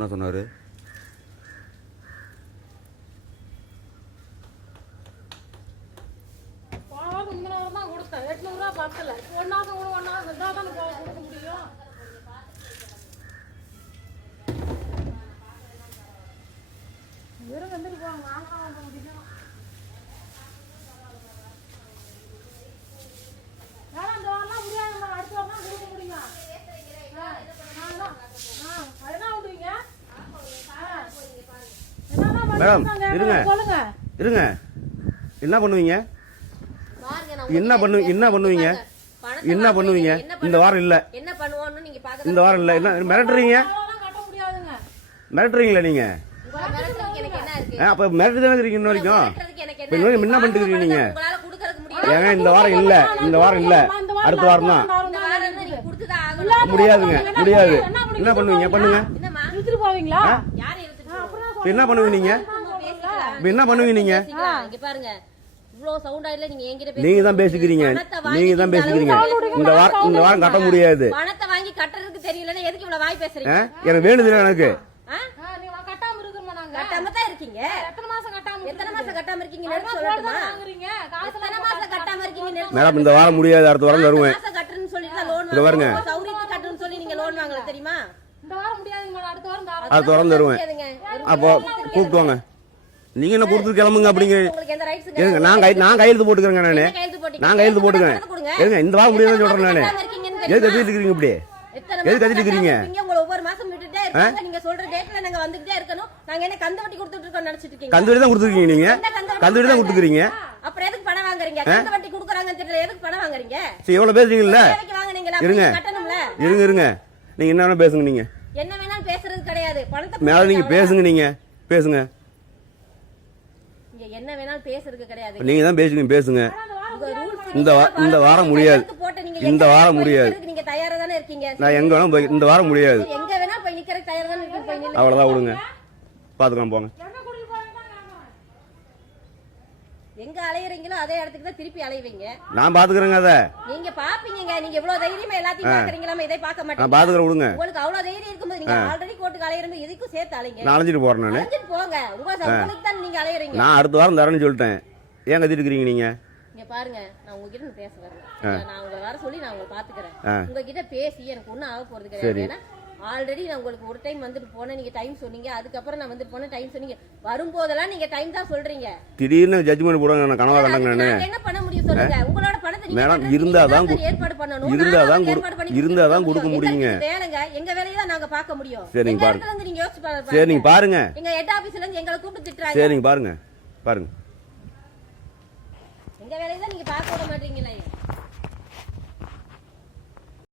அவர் என்ன சொன்னார்? மேடம் இருங்க இருங்க, என்ன பண்ணுவீங்க? என்ன பண்ணுவீங்க? இந்த வாரம் இல்ல, இந்த வாரம் இல்ல, என்ன மிரட்டுறீங்களா நீங்க? அப்ப மிரட்டு தானே இருக்கீங்க இன்ன வரைக்கும். என்ன பண்ணிட்டு இருக்கீங்க நீங்க? ஏங்க இந்த வாரம் இல்ல, இந்த வாரம் இல்ல, அடுத்த வாரம் தான். முடியாதுங்க, முடியாது. என்ன பண்ணுவீங்க? பண்ணுங்க. என்ன பண்ணுவீங்க நீங்க? என்ன பண்ணுவீங்க நீங்க? நீங்க தான் பேசிக்கிறீங்க, நீங்க தான் பேசிக்கிறீங்க. இந்த வாரம் கட்ட முடியாது. பணத்தை வாங்கி கட்டறதுக்கு தெரியலன்னா எதுக்கு இவ்வளவு வாய் பேசுறீங்க? எனக்கு வேணுது எனக்கு. நீங்க கட்டாம இருக்கறமா? நாங்க கட்டாம தான் இருக்கீங்க. எத்தனை மாசம் கட்டாம இருக்கீங்கன்னு சொல்லட்டுமா? எத்தனை மாசம் கட்டாம இருக்கீங்கன்னு மேடம் இந்த வாரம் முடியாது, அடுத்த வாரம் தருவேன். மாசம் கட்டறன்னு சொல்லி தான் லோன் வாங்குங்க. சௌரியத்தை கட்டறன்னு சொல்லி நீங்க லோன் வாங்கல தெரியுமா? இந்த வாரம் முடியாதுங்க மேடம், அடுத்த வாரம் தருவேன். அப்போ கூப்பிட்டு வாங்க. நீங்க என்ன கொடுத்து கிளம்புங்க அப்படிங்க. நான் கையெழுத்து போட்டுக்கிறேங்க. நான் கையெழுத்து போட்டுக்கிறேன். இந்த வாரம் முடியாதுன்னு சொல்றேன் நானு. எதுக்கு கத்திட்டு இருக்கீங்க இப்படி? எதுக்கு கத்திட்டு இருக்கீங்க? ஒவ்வொரு மாசம் விட்டுட்டே இருக்காங்க. நீங்க சொல்ற டேட்ல நாங்க வந்துட்டே இருக்கணும். நாங்க என்ன கந்து வட்டி கொடுத்துட்டு இருக்கோம் நினைச்சிட்டு இருக்கீங்க? கந்து வட்டி தான் கொடுத்துருக்கீங்க நீங்க. கந்து வட்டி தான் கொடுத்துக்கிறீங்க. அப்புறம் எதுக்கு பணம் வாங்குறீங்க? கந்து வட்டி கொடுக்குறாங்கன்னு தெரியல, எதுக்கு பணம் வாங்குறீங்க? சரி எவ்வளவு பேசுறீங்கல்ல? இருங்க இருங்க, நீங்க என்ன வேணா பேசுங்க. நீங்க என்ன வேணாலும் பேசுறது கிடையாது. பணத்தை மேல நீங்க பேசுங்க, நீங்க பேசுங்க. இங்க என்ன வேணாலும் பேசுறது கிடையாது. நீங்க தான் பேசுங்க, பேசுங்க. இந்த வாரம் முடியாது, இந்த வாரம் முடியாது. நீங்க தயாரா தானே இருக்கீங்க? நான் எங்க வேணா போய், இந்த வாரம் முடியாது. எங்க வேணா போய் நிக்கிறதுக்கு தயாரா தானே இருக்கீங்க? அவ்வளவுதான், விடுங்க, பாத்துக்கலாம் போங்க. எங்க அலையறீங்களோ அதே இடத்துக்கு தான் திருப்பி அலைவீங்க. நான் பாத்துக்கறேங்க. அத நீங்க பாப்பீங்க. நீங்க இவ்வளவு தைரியமா எல்லாத்தையும் பாக்குறீங்களா? இதை பார்க்க மாட்டீங்க. நான் பாத்துக்கறேன், விடுங்க. உங்களுக்கு அவ்வளவு தைரியம் இருக்கும்போது நீங்க ஆல்ரெடி கோர்ட்டுக்கு அலையறீங்க, எதுக்கும் சேர்த்து அலைங்க. நான் அலைஞ்சிட்டு போறேன். நானு அலைஞ்சிட்டு போங்க. உங்க சம்பளத்துக்கு தான் நீங்க அலையறீங்க. நான் அடுத்த வாரம் தரேன்னு சொல்லிட்டேன். ஏன் கத்திட்டு இருக்கீங்க நீங்க? இங்க பாருங்க, நான் உங்ககிட்ட பேச வரேன். நான் உங்களை வர சொல்லி நான் உங்களை பாத்துக்கிறேன். உங்ககிட்ட பேசி எனக்கு ஒண்ணும் ஆக போறது கிடையாது. ஏன்னா ஆல்ரெடி நான் உங்களுக்கு ஒரு டைம் வந்துட்டு போனேன், நீங்க டைம் சொன்னீங்க. அதுக்கப்புறம் நான் வந்துட்டு போனேன், டைம் சொன்னீங்க. வரும்போதெல்லாம் நீங்க டைம் தான் சொல்றீங்க. திடீர்னு ஜட்ஜ்மென்ட் போடுவாங்க. நான் கனவா கண்டங்க. நான் என்ன பண்ண முடியும் சொல்லுங்க? உங்களோட பணத்தை நீங்க மேடம் இருந்தாதான் ஏற்பாடு பண்ணனும். இருந்தாதான் கொடுக்க முடியுங்க. வேலைங்க எங்க வேலையை தான் நாங்க பார்க்க முடியும். சரி நீங்க பாருங்க. நீங்க யோசிச்சு பாருங்க. சரி நீங்க பாருங்க. எங்க ஹெட் ஆபீஸ்ல இருந்து எங்களை கூப்பிட்டு திட்டுறாங்க. சரி நீங்க பாருங்க, பாருங்க. எங்க வேலையை தான் நீங்க பார்க்க விட மாட்டீங்களே.